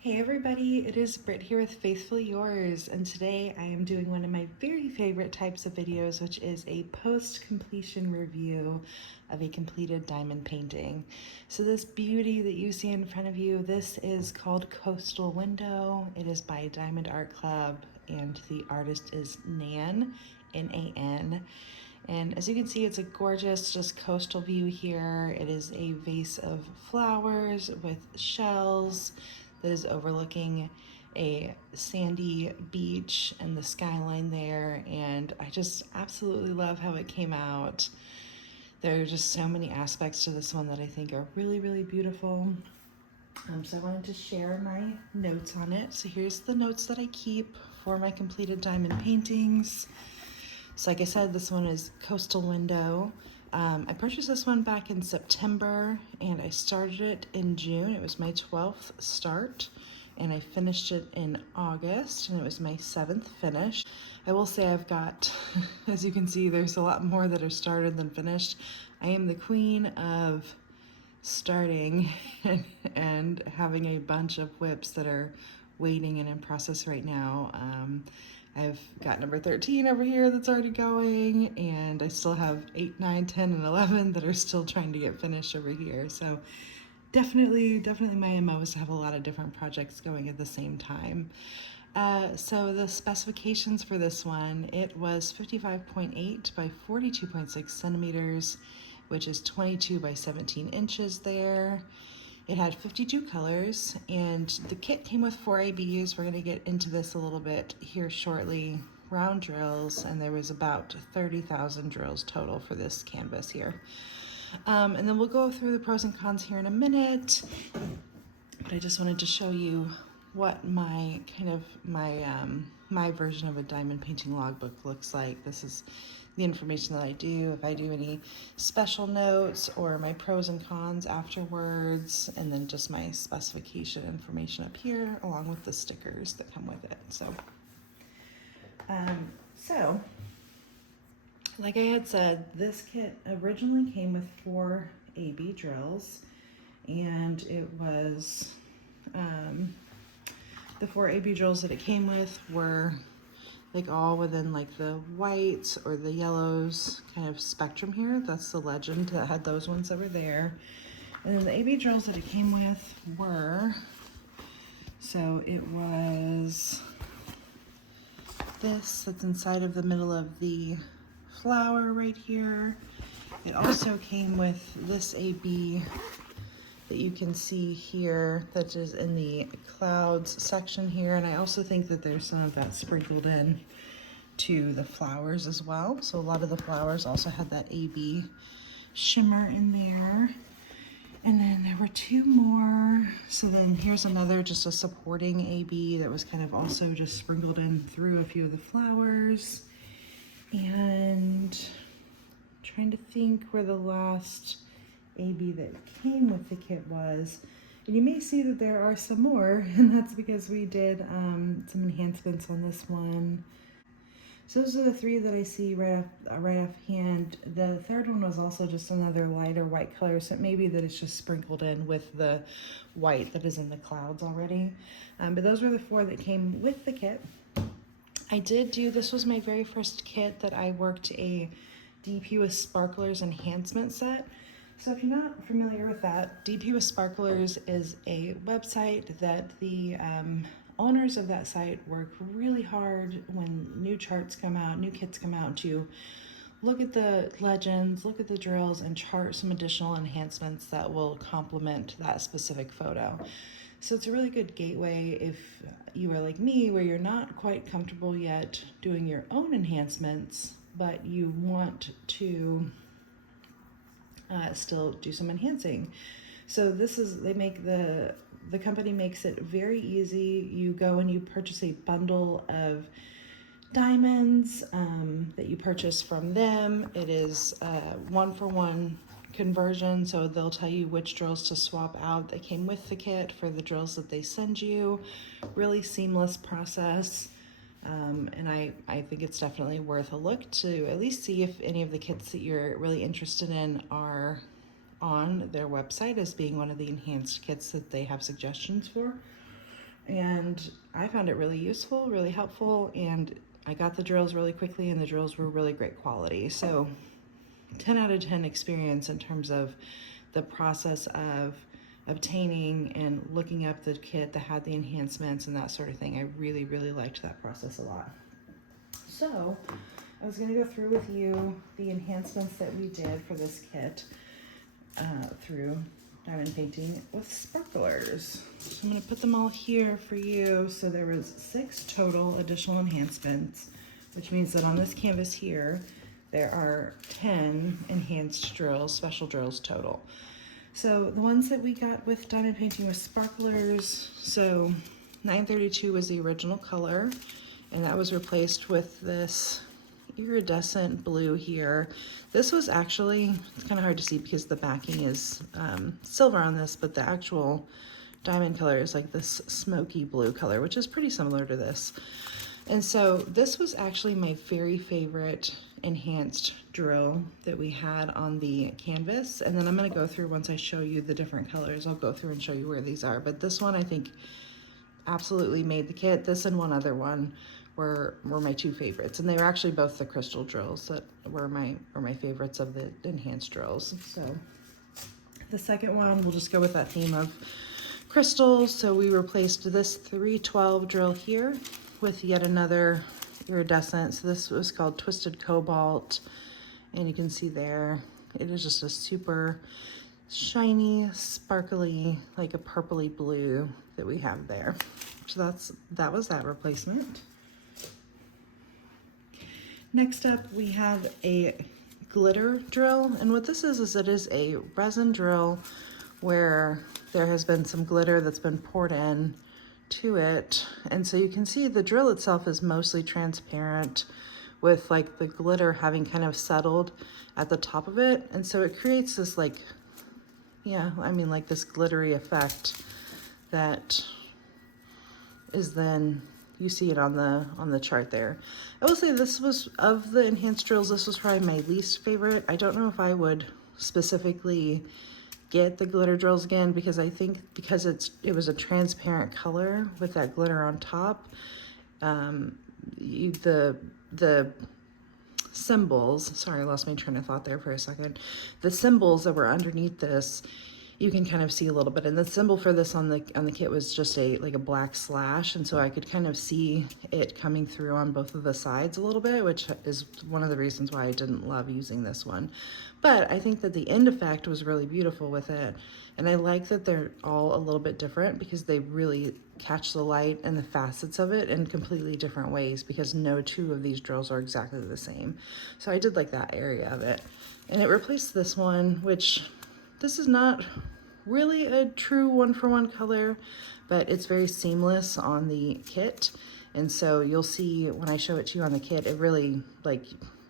Hey everybody, it is Britt here with Faithfully Yours, and today I am doing one of my very favorite types of videos, which is a post-completion review of a completed diamond painting. So this beauty that you see in front of you, this is called Coastal Window. It is by Diamond Art Club, and the artist is Nan, N-A-N. And as you can see, it's a gorgeous, just coastal view here. It is a vase of flowers with shells that is overlooking a sandy beach and the skyline there. And I just absolutely love how it came out. There are just so many aspects to this one that I think are really, really beautiful. So I wanted to share my notes on it. So here's the notes that I keep for my completed diamond paintings. So like I said, this one is Coastal Window. I purchased this one back in September and I started it in June. It was my 12th start and I finished it in August and it was my 7th finish. I will say I've got, as you can see, there's a lot more that are started than finished. I am the queen of starting and having a bunch of whips that are waiting and in process right now. I've got number 13 over here that's already going, and I still have 8, 9, 10, and 11 that are still trying to get finished over here. So definitely my MO is to have a lot of different projects going at the same time. So the specifications for this one, it was 55.8 by 42.6 centimeters, which is 22 by 17 inches there. It had 52 colors, and the kit came with 4 ABs. We're gonna get into this a little bit here shortly. Round drills, and there was about 30,000 drills total for this canvas here. And then we'll go through the pros and cons here in a minute, but I just wanted to show you what my my version of a diamond painting logbook looks like. This is the information that I do, if I do any special notes or my pros and cons afterwards, and then just my specification information up here along with the stickers that come with it. So like I had said, this kit originally came with 4 AB drills, and it was the 4 AB drills that it came with were like all within like the whites or the yellows kind of spectrum here. That's the legend that had those ones over there. And then the AB drills that it came with were, so it was this that's inside of the middle of the flower right here. It also came with this AB that you can see here that is in the clouds section here, and I also think that there's some of that sprinkled in to the flowers as well. So a lot of the flowers also had that AB shimmer in there. And then there were 2 more. So then here's another, just a supporting AB that was kind of also just sprinkled in through a few of the flowers. And I'm trying to think where the last AB that came with the kit was. And you may see that there are some more, and that's because we did some enhancements on this one. So those are the 3 that I see right offhand. The third one was also just another lighter white color, so it may be that it's just sprinkled in with the white that is in the clouds already. But those were the 4 that came with the kit. I did do, this was my very first kit that I worked a DP with Sparklers enhancement set. So if you're not familiar with that, DP with Sparklers is a website that the owners of that site work really hard when new charts come out, new kits come out, to look at the legends, look at the drills, and chart some additional enhancements that will complement that specific photo. So it's a really good gateway if you are like me, where you're not quite comfortable yet doing your own enhancements, but you want to still do some enhancing. So this is, they make the company makes it very easy. You go and you purchase a bundle of diamonds that you purchase from them. It is 1-for-1 conversion, so they'll tell you which drills to swap out that came with the kit for the drills that they send you. Really seamless process. And I think it's definitely worth a look to at least see if any of the kits that you're really interested in are on their website as being one of the enhanced kits that they have suggestions for. and I found it really useful, really helpful, and I got the drills really quickly, and the drills were really great quality. So 10 out of 10 experience in terms of the process of obtaining and looking up the kit that had the enhancements and that sort of thing. I really, really liked that process a lot. So I was going to go through with you the enhancements that we did for this kit through diamond painting with sparklers. So I'm going to put them all here for you. So there was 6 total additional enhancements, which means that on this canvas here, there are 10 enhanced drills, special drills total. So the ones that we got with diamond painting with sparklers, so 932 was the original color, and that was replaced with this iridescent blue here. This was actually, it's kind of hard to see because the backing is silver on this, but the actual diamond color is like this smoky blue color, which is pretty similar to this. And so this was actually my very favorite enhanced drill that we had on the canvas. And then I'm going to go through, once I show you the different colors, I'll go through and show you where these are. But this one I think absolutely made the kit. This and one other one were my 2 favorites, and they were actually both the crystal drills that were my favorites of the enhanced drills. So the second one, we'll just go with that theme of crystals. So we replaced this 312 drill here with yet another iridescent. So this was called Twisted Cobalt, and you can see there it is just a super shiny, sparkly, like a purpley blue that we have there. So that was that replacement. Next up, we have a glitter drill, and what this is it is a resin drill where there has been some glitter that's been poured in to it, and so you can see the drill itself is mostly transparent with like the glitter having kind of settled at the top of it, and so it creates this like, yeah, I mean like this glittery effect that is then, you see it on the chart there. I will say this was, of the enhanced drills, this was probably my least favorite. I don't know if I would specifically get the glitter drills again, because I think because it was a transparent color with that glitter on top, the symbols, sorry, I lost my train of thought there for a second. The symbols that were underneath this, you can kind of see a little bit, and the symbol for this on the kit was just like a black slash, and so I could kind of see it coming through on both of the sides a little bit, which is one of the reasons why I didn't love using this one. But I think that the end effect was really beautiful with it, and I like that they're all a little bit different because they really catch the light and the facets of it in completely different ways, because no 2 of these drills are exactly the same. So I did like that area of it, and it replaced this one, which this is not really a true one-for-one color, but it's very seamless on the kit. And so you'll see when I show it to you on the kit, it really, like,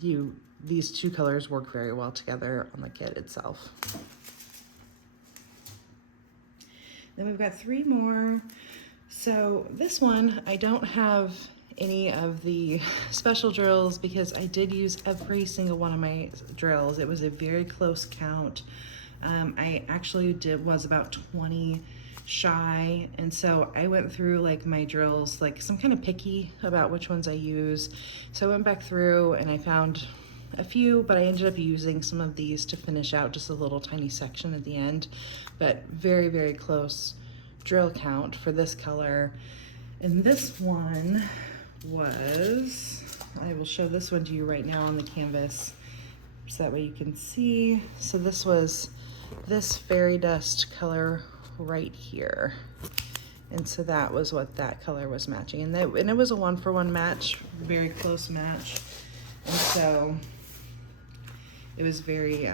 these 2 colors work very well together on the kit itself. Then we've got 3 more. So this one, I don't have any of the special drills because I did use every single one of my drills. It was a very close count. I actually was about 20 shy, and so I went through like my drills, like, so I'm kind of picky about which ones I use. So I went back through and I found a few, but I ended up using some of these to finish out just a little tiny section at the end. But very, very close drill count for this color. And this one was, I will show this one to you right now on the canvas so that way you can see. So this was this fairy dust color right here, and so that was what that color was matching, and it was a 1-for-1 match, very close match, and so it was very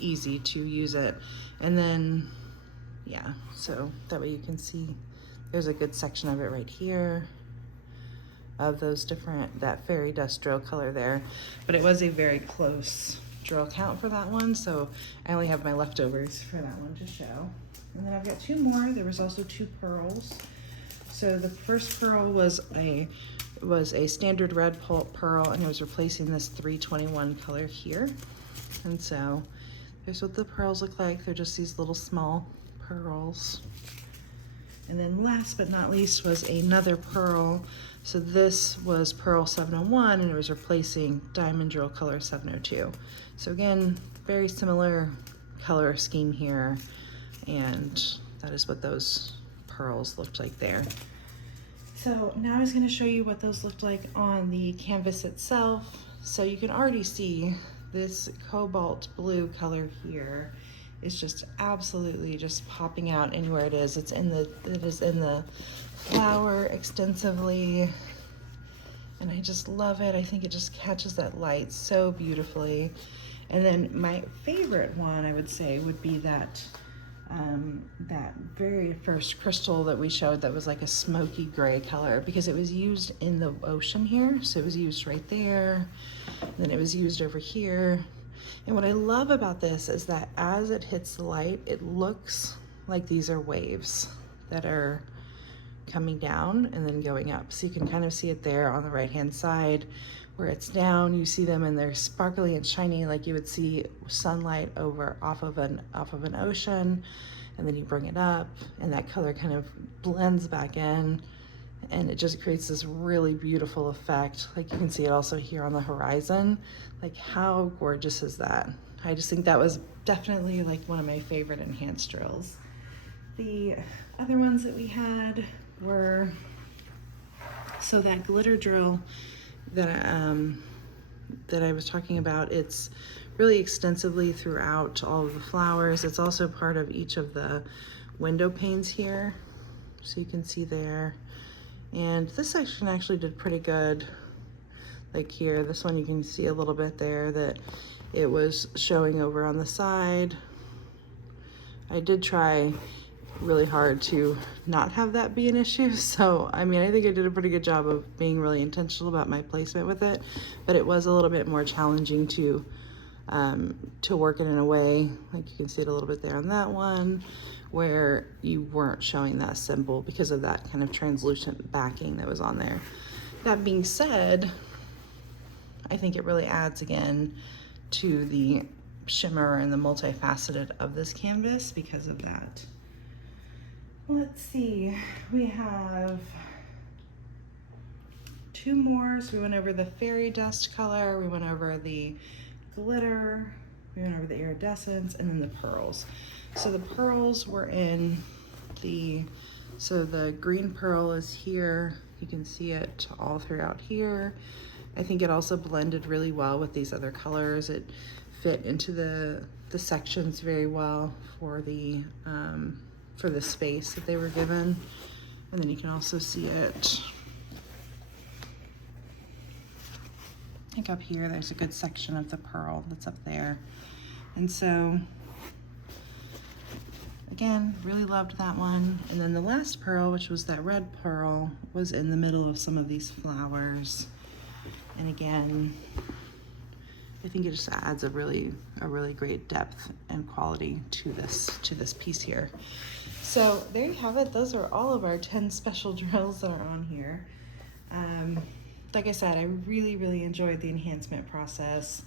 easy to use it. And then yeah, so that way you can see there's a good section of it right here of those different, that fairy dust drill color there, but it was a very close drill count for that one, so I only have my leftovers for that one to show. And then I've got 2 more. There was also 2 pearls. So the first pearl was a standard red pearl, and it was replacing this 321 color here. And so here's what the pearls look like. They're just these little small pearls. And then last but not least was another pearl. So this was pearl 701 and it was replacing diamond drill color 702. So again, very similar color scheme here. And that is what those pearls looked like there. So now I was going to show you what those looked like on the canvas itself. So you can already see this cobalt blue color here is just absolutely just popping out anywhere it is. It is in the flower extensively, and I just love it. I think it just catches that light so beautifully. And then my favorite one, I would say, would be that that very first crystal that we showed that was like a smoky gray color, because it was used in the ocean here. So it was used right there, and then it was used over here. And what I love about this is that as it hits the light, it looks like these are waves that are coming down and then going up. So you can kind of see it there on the right-hand side where it's down. You see them and they're sparkly and shiny like you would see sunlight off of an ocean, and then you bring it up and that color kind of blends back in, and it just creates this really beautiful effect. Like you can see it also here on the horizon. Like how gorgeous is that? I just think that was definitely like one of my favorite enhanced drills. The other ones that we had were, so that glitter drill that I was talking about, it's really extensively throughout all of the flowers. It's also part of each of the window panes here, so you can see there. And this section actually did pretty good. Like here, this one you can see a little bit there that it was showing over on the side. I did try really hard to not have that be an issue. So, I mean, I think I did a pretty good job of being really intentional about my placement with it, but it was a little bit more challenging to work it in a way, like you can see it a little bit there on that one, where you weren't showing that symbol because of that kind of translucent backing that was on there. That being said, I think it really adds again to the shimmer and the multifaceted of this canvas because of that. Let's see, we have two more. So we went over the fairy dust color, we went over the glitter, we went over the iridescence, and then the pearls. So the pearls were in so the green pearl is here. You can see it all throughout here. I think it also blended really well with these other colors. It fit into the sections very well for the space that they were given. And then you can also see it, I think up here, there's a good section of the pearl that's up there. And so, again, really loved that one. And then the last pearl, which was that red pearl, was in the middle of some of these flowers. And again, I think it just adds a really great depth and quality to this piece here. So there you have it. Those are all of our 10 special drills that are on here. Like I said, I really enjoyed the enhancement process.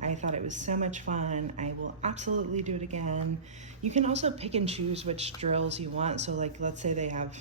I thought it was so much fun. I will absolutely do it again. You can also pick and choose which drills you want. So like, let's say they have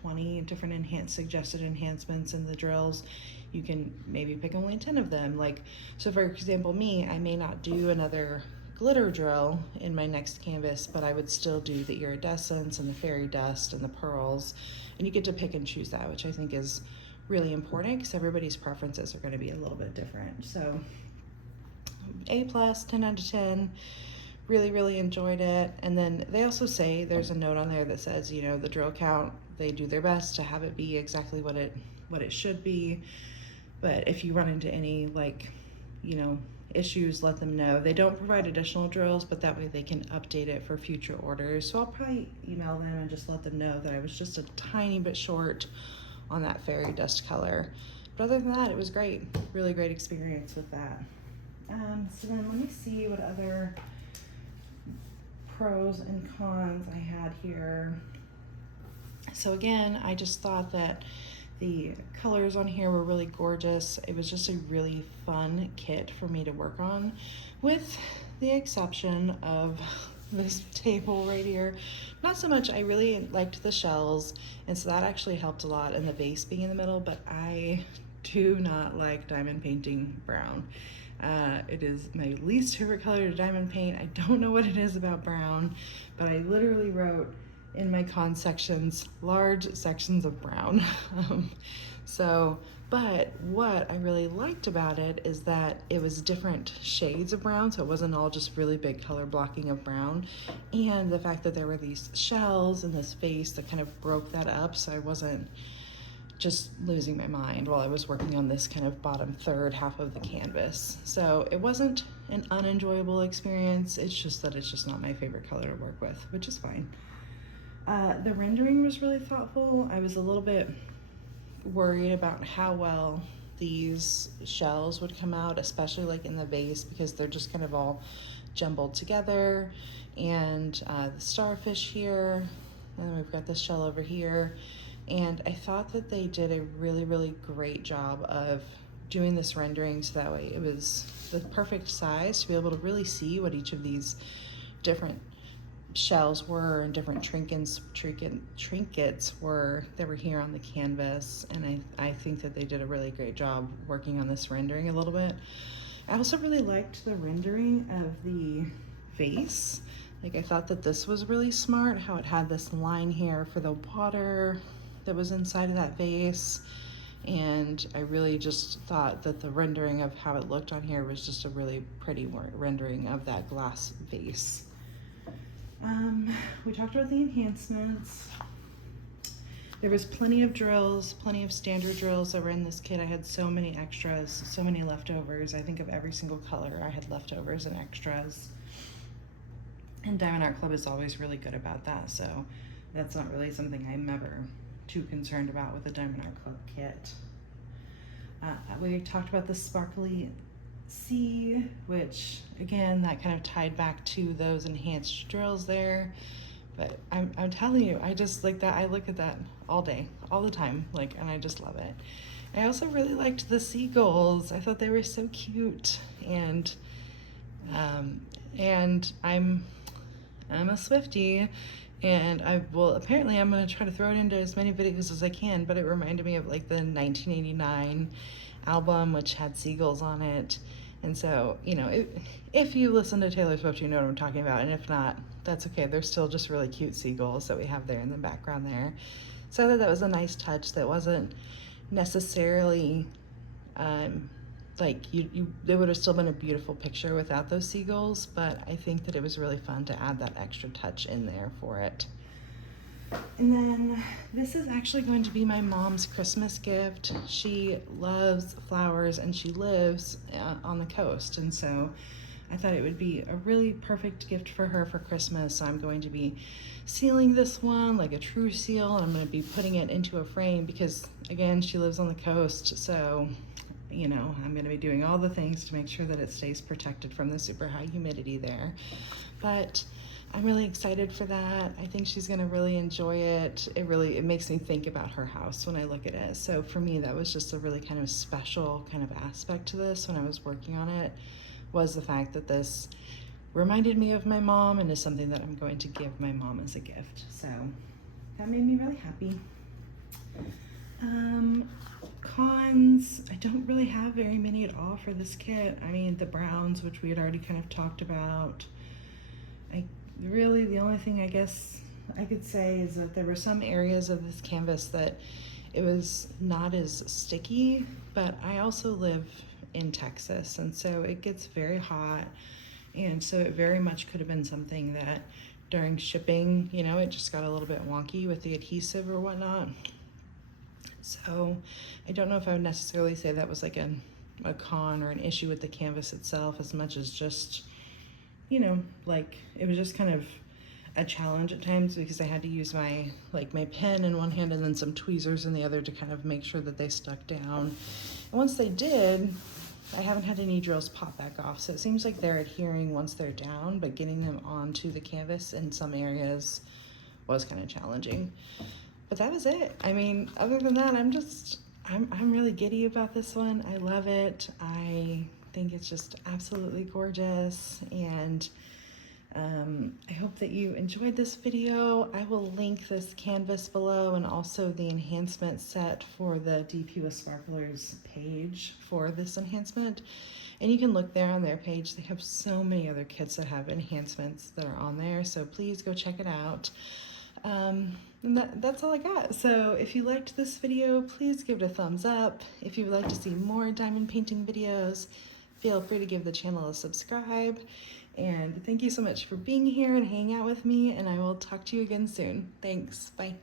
20 different suggested enhancements in the drills. You can maybe pick only 10 of them. Like, so for example, me, I may not do another glitter drill in my next canvas, but I would still do the iridescence and the fairy dust and the pearls. And you get to pick and choose that, which I think is really important because everybody's preferences are going to be a little bit different. So A+, 10 out of 10. Really enjoyed it. And then they also say, there's a note on there that says, you know, the drill count, they do their best to have it be exactly what it should be. But if you run into any, like, you know, issues, let them know. They don't provide additional drills, but that way they can update it for future orders. So I'll probably email them and just let them know that I was just a tiny bit short on that fairy dust color. But other than that, it was great. Really great experience with that. So then let me see what other pros and cons I had here. So again, I just thought that the colors on here were really gorgeous. It was just a really fun kit for me to work on, with the exception of this table right here. Not so much. I really liked the shells, and so that actually helped a lot, and the vase being in the middle, but I do not like diamond painting brown. It is my least favorite color to diamond paint. I don't know what it is about brown, but I literally wrote in my con sections, large sections of brown. But what I really liked about it is that it was different shades of brown, so it wasn't all just really big color blocking of brown, and the fact that there were these shells and this vase that kind of broke that up, so I wasn't just losing my mind while I was working on this kind of bottom third half of the canvas. So it wasn't an unenjoyable experience, it's just that it's just not my favorite color to work with, which is fine. The rendering was really thoughtful. I was a little bit worried about how well these shells would come out, especially like in the vase, because they're just kind of all jumbled together. And the starfish here, and then we've got this shell over here. And I thought that they did a really, really great job of doing this rendering so that way it was the perfect size to be able to really see what each of these different shells were and different trinkets were that were here on the canvas. And I think that they did a really great job working on this rendering a little bit. I also really liked the rendering of the vase. Like, I thought that this was really smart, how it had this line here for the water that was inside of that vase. And I really just thought that the rendering of how it looked on here was just a really pretty rendering of that glass vase. We talked about the enhancements. There was plenty of drills, plenty of standard drills that were in this kit. I had so many extras, so many leftovers. I think of every single color I had leftovers and extras. And Diamond Art Club is always really good about that, so that's not really something I'm ever too concerned about with the Diamond Art Club kit. We talked about the sparkly sea, which again, that kind of tied back to those enhanced drills there. But I'm telling you, I just like that. I look at that all day, all the time, like, and I just love it. I also really liked the seagulls. I thought they were so cute, and I'm a Swiftie, and apparently I'm gonna try to throw it into as many videos as I can, but it reminded me of like the 1989 album, which had seagulls on it. And so, you know, if you listen to Taylor Swift, you know what I'm talking about, and if not, that's okay. They're still just really cute seagulls that we have there in the background there. So I thought that was a nice touch that wasn't necessarily like it would have still been a beautiful picture without those seagulls, but I think that it was really fun to add that extra touch in there for it. And then this is actually going to be my mom's Christmas gift. She loves flowers and she lives on the coast, and so I thought it would be a really perfect gift for her for Christmas. So I'm going to be sealing this one like a true seal, and I'm going to be putting it into a frame because, again, she lives on the coast, so you know, I'm going to be doing all the things to make sure that it stays protected from the super high humidity there. But I'm really excited for that. I think she's going to really enjoy it. It makes me think about her house when I look at it. So for me, that was just a really kind of special kind of aspect to this when I was working on it, was the fact that this reminded me of my mom and is something that I'm going to give my mom as a gift. So that made me really happy. Cons, I don't really have very many at all for this kit. I mean, the browns, which we had already kind of talked about. The only thing I guess I could say is that there were some areas of this canvas that it was not as sticky, but I also live in Texas, and so it gets very hot, and so it very much could have been something that during shipping, you know, it just got a little bit wonky with the adhesive or whatnot. So I don't know if I would necessarily say that was like a con or an issue with the canvas itself, as much as just, you know, like it was just kind of a challenge at times because I had to use my pen in one hand and then some tweezers in the other to kind of make sure that they stuck down. And once they did, I haven't had any drills pop back off, so it seems like they're adhering once they're down, but getting them onto the canvas in some areas was kind of challenging. But that was it. I mean, other than that, I'm really giddy about this one. I love it. I think it's just absolutely gorgeous, and I hope that you enjoyed this video. I will link this canvas below and also the enhancement set for the DP with Sparklers page for this enhancement. And you can look there on their page. They have so many other kits that have enhancements that are on there, so please go check it out. And that's all I got. So if you liked this video, please give it a thumbs up. If you would like to see more diamond painting videos, feel free to give the channel a subscribe. And thank you so much for being here and hanging out with me, and I will talk to you again soon. Thanks. Bye.